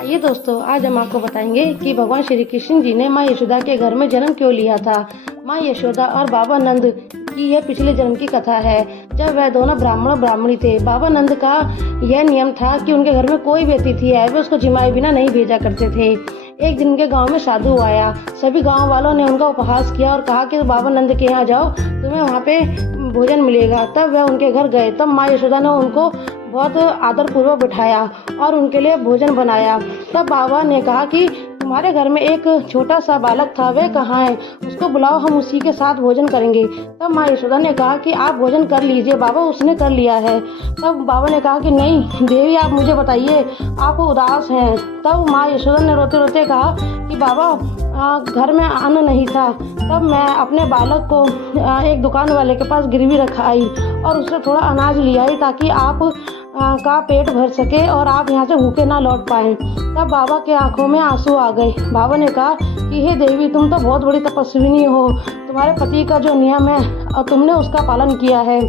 आइए दोस्तों, आज हम आपको बताएंगे कि भगवान श्री कृष्ण जी ने माँ यशोदा के घर में जन्म क्यों लिया था। माँ यशोदा और बाबा नंद की यह पिछले जन्म की कथा है, जब वह दोनों ब्राह्मण ब्राह्मणी थे। बाबा नंद का यह नियम था कि उनके घर में कोई भी अतिथि आए वे उसको जिमाए बिना नहीं भेजा करते थे। एक दिन उनके गांव में साधु आया। सभी गांव वालों ने उनका उपहास किया और कहा कि बाबा नंद के यहाँ जाओ, तुम्हें वहाँ पे भोजन मिलेगा। तब वह उनके घर गए। तब माँ यशोदा ने उनको बहुत आदर पूर्वक बिठाया और उनके लिए भोजन बनाया। तब बाबा ने कहा कि तुम्हारे घर में एक छोटा सा बालक था, वह कहाँ है, उसको बुलाओ, हम उसी के साथ भोजन करेंगे। तब माँ यशोदा ने कहा कि आप भोजन कर लीजिए बाबा, उसने कर लिया है। तब बाबा ने कहा कि नहीं देवी, आप मुझे बताइए, आप उदास हैं। तब माँ यशोदा ने रोते रोते कहा कि बाबा घर में अन्न नहीं था। तब मैं अपने बालक को एक दुकान वाले के पास गिरवी रखाई और उससे थोड़ा अनाज ले आई ताकि आप का पेट भर सके और आप यहाँ से भूखे ना लौट पाएं। तब बाबा के आंखों में आंसू आ गए। बाबा ने कहा कि हे देवी, तुम तो बहुत बड़ी तपस्विनी हो, तुम्हारे पति का जो नियम है और तुमने उसका पालन किया है,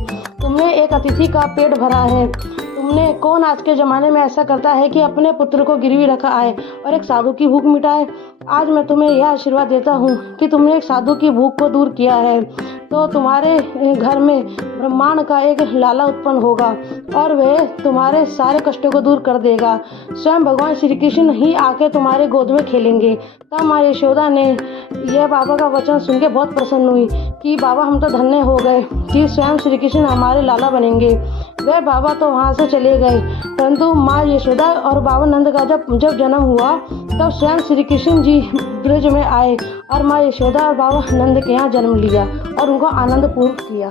तुमने एक अतिथि का पेट भरा है। तुमने कौन आज के ज़माने में ऐसा करता है कि अपने पुत्र को गिरवी रखा आए और एक साधु की भूख मिटाए। आज मैं तुम्हें यह आशीर्वाद देता हूँ कि तुमने एक साधु की भूख को दूर किया है, तो तुम्हारे घर में ब्रह्मांड का एक लाला उत्पन्न होगा और वह तुम्हारे सारे कष्टों को दूर कर देगा। स्वयं भगवान श्री कृष्ण ही आके तुम्हारे गोद में खेलेंगे। तब माँ यशोदा ने यह बाबा का वचन सुन के बहुत प्रसन्न हुई कि बाबा हम तो धन्य हो गए कि स्वयं श्री कृष्ण हमारे लाला बनेंगे। वह बाबा तो वहाँ से चले गए, परंतु माँ यशोदा और बाबा नंद का जब जन्म हुआ तब स्वयं श्री कृष्ण जी ब्रज में आए और माँ यशोदा और बाबा नंद के यहाँ जन्म लिया और उनको आनंद पूर्ण किया।